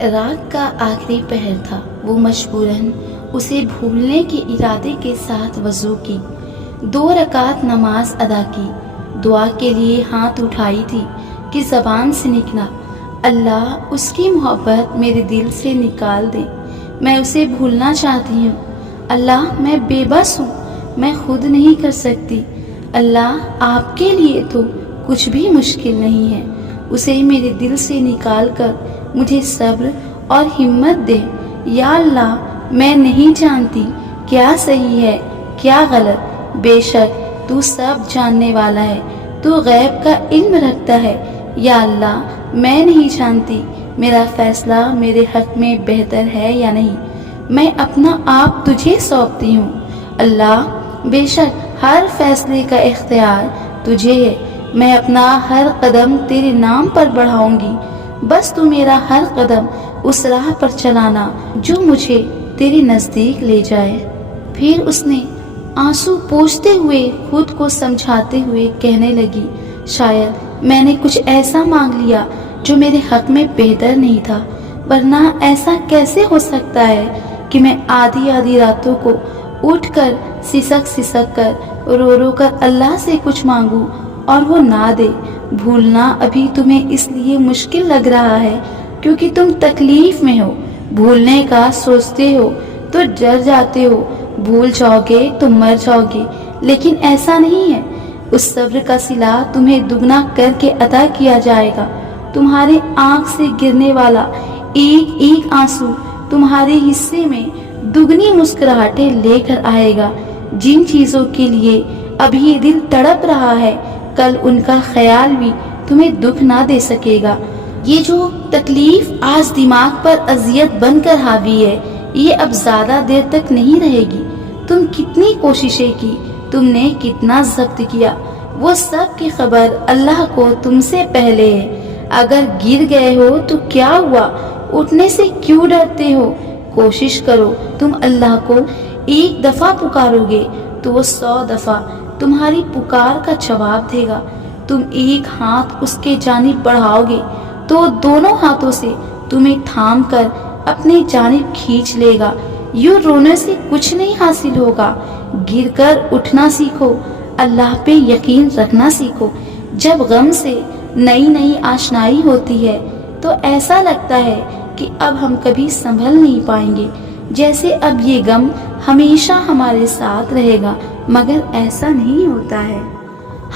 رات کا آخری پہر تھا۔ وہ مجبوراً اسے بھولنے کے ارادے کے ساتھ وضو کی، 2 رکعت نماز ادا کی، دعا کے لیے ہاتھ اٹھائی تھی کہ زبان سے نکلا، اللہ اس کی محبت میرے دل سے نکال دے، میں اسے بھولنا چاہتی ہوں۔ اللہ میں بے بس ہوں، میں خود نہیں کر سکتی، اللہ آپ کے لیے تو کچھ بھی مشکل نہیں ہے، اسے میرے دل سے نکال کر مجھے صبر اور ہمت دے۔ یا اللہ میں نہیں جانتی کیا صحیح ہے کیا غلط، بے شک تو سب جاننے والا ہے، تو غیب کا علم رکھتا ہے۔ یا اللہ میں نہیں جانتی میرا فیصلہ میرے حق میں بہتر ہے یا نہیں، میں اپنا آپ تجھے سونپتی ہوں۔ اللہ بے شک ہر فیصلے کا اختیار تجھے ہے، میں اپنا ہر قدم تیرے نام پر بڑھاؤں گی، بس تو میرا ہر قدم اس راہ پر چلانا جو مجھے تیرے نزدیک لے جائے۔ پھر اس نے آنسو پوچھتے ہوئے خود کو سمجھاتے ہوئے کہنے لگی، شاید میں نے کچھ ایسا مانگ لیا جو میرے حق میں بہتر نہیں تھا، ورنہ ایسا کیسے ہو سکتا ہے کہ میں آدھی راتوں کو اٹھ کر سسک کر رو کر اللہ سے کچھ مانگوں اور وہ نہ دے۔ بھولنا ابھی تمہیں اس لیے مشکل لگ رہا ہے کیونکہ تم تکلیف میں ہو، بھولنے کا سوچتے ہو تو ڈر جاتے ہو، بھول جاؤ گے تو مر جاؤ گے، لیکن ایسا نہیں ہے، اس صبر کا صلہ تمہیں دگنا کر کے عطا کیا جائے گا۔ تمہارے آنکھ سے گرنے والا ایک ایک آنسو تمہارے حصے میں دگنی مسکراہٹیں لے کر آئے گا۔ جن چیزوں کے لیے ابھی دل تڑپ رہا ہے، کل ان کا خیال بھی تمہیں دکھ نہ دے سکے گا۔ یہ جو تکلیف آج دماغ پر اذیت بن کر حاوی ہے، یہ اب زیادہ دیر تک نہیں رہے گی۔ تم کتنی کوششیں کی، تم نے کتنا ضبط کیا، وہ سب کی خبر اللہ کو تم سے پہلے ہے۔ اگر گر گئے ہو تو کیا ہوا، اٹھنے سے کیوں ڈرتے ہو؟ کوشش کرو، تم اللہ کو 1 دفعہ پکارو گے تو وہ 100 دفعہ تمہاری پکار کا جواب دے گا۔ تم ایک ہاتھ اس کے جانب بڑھاؤ گے تو دونوں ہاتھوں سے تمہیں تھام کر اپنے جانب کھینچ لے گا۔ یوں رونے سے کچھ نہیں حاصل ہوگا، گر کر اٹھنا سیکھو، اللہ پہ یقین رکھنا سیکھو۔ جب غم سے نئی آشنائی ہوتی ہے تو ایسا لگتا ہے کہ اب ہم کبھی سنبھل نہیں پائیں گے، جیسے اب یہ غم ہمیشہ ہمارے ساتھ رہے گا، مگر ایسا نہیں ہوتا ہے۔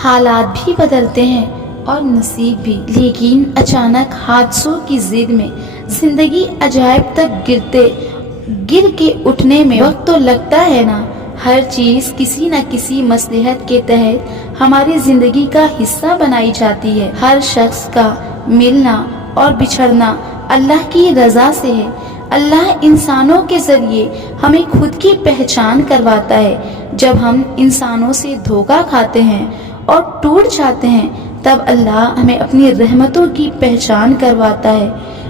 حالات بھی بدلتے ہیں اور نصیب بھی، لیکن اچانک حادثوں کی زد میں زندگی عجائب تک گر کے اٹھنے میں وقت تو لگتا ہے نا۔ ہر چیز کسی نہ کسی مصلحت کے تحت ہماری زندگی کا حصہ بنائی جاتی ہے۔ ہر شخص کا ملنا اور بچھڑنا اللہ کی رضا سے ہے۔ اللہ انسانوں کے ذریعے ہمیں خود کی پہچان کرواتا ہے۔ جب ہم انسانوں سے دھوکہ کھاتے ہیں اور ٹوٹ جاتے ہیں، تب اللہ ہمیں اپنی رحمتوں کی پہچان کرواتا ہے۔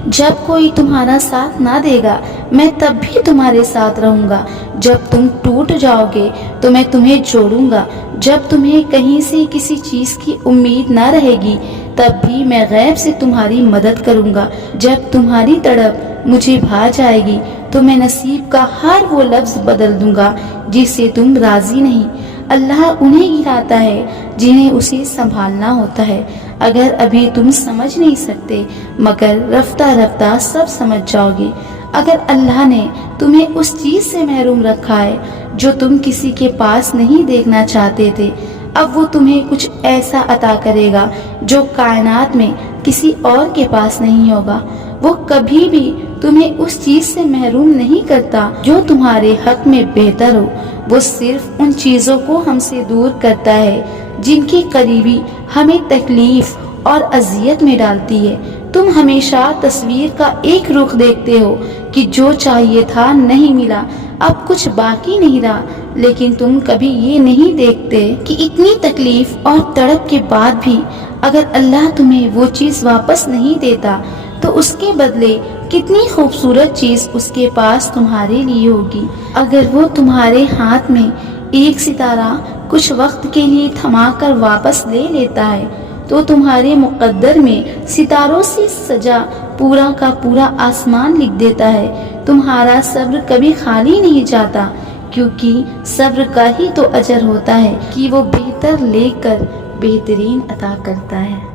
جب کوئی تمہارا ساتھ نہ دے گا، میں تب بھی تمہارے ساتھ رہوں گا۔ جب تم ٹوٹ جاؤ گے تو میں تمہیں جوڑوں گا۔ جب تمہیں کہیں سے کسی چیز کی امید نہ رہے گی، تب بھی میں غیب سے تمہاری مدد کروں گا۔ جب تمہاری تڑپ مجھے بھا جائے گی تو میں نصیب کا ہر وہ لفظ بدل دوں گا جس سے تم راضی نہیں۔ اللہ انہیں گراتا ہے جنہیں اسے سنبھالنا ہوتا ہے۔ اگر ابھی تم سمجھ نہیں سکتے، مگر رفتہ رفتہ سب سمجھ جاؤ گے۔ اگر اللہ نے تمہیں اس چیز سے محروم رکھا ہے جو تم کسی کے پاس نہیں دیکھنا چاہتے تھے، اب وہ تمہیں کچھ ایسا عطا کرے گا جو کائنات میں کسی اور کے پاس نہیں ہوگا۔ وہ کبھی بھی تمہیں اس چیز سے محروم نہیں کرتا جو تمہارے حق میں بہتر ہو۔ وہ صرف ان چیزوں کو ہم سے دور کرتا ہے جن کی قریبی ہمیں تکلیف اور اذیت میں ڈالتی ہے۔ تم ہمیشہ تصویر کا ایک رخ دیکھتے ہو کہ جو چاہیے تھا نہیں ملا، اب کچھ باقی نہیں رہا، لیکن تم کبھی یہ نہیں دیکھتے کہ اتنی تکلیف اور تڑپ کے بعد بھی اگر اللہ تمہیں وہ چیز واپس نہیں دیتا تو اس کے بدلے کتنی خوبصورت چیز اس کے پاس تمہارے لیے ہوگی۔ اگر وہ تمہارے ہاتھ میں ایک ستارہ کچھ وقت کے لیے تھما کر واپس لے لیتا ہے تو تمہارے مقدر میں ستاروں سے سجا پورا کا پورا آسمان لکھ دیتا ہے۔ تمہارا صبر کبھی خالی نہیں جاتا، کیونکہ صبر کا ہی تو اجر ہوتا ہے کہ وہ بہتر لے کر بہترین عطا کرتا ہے۔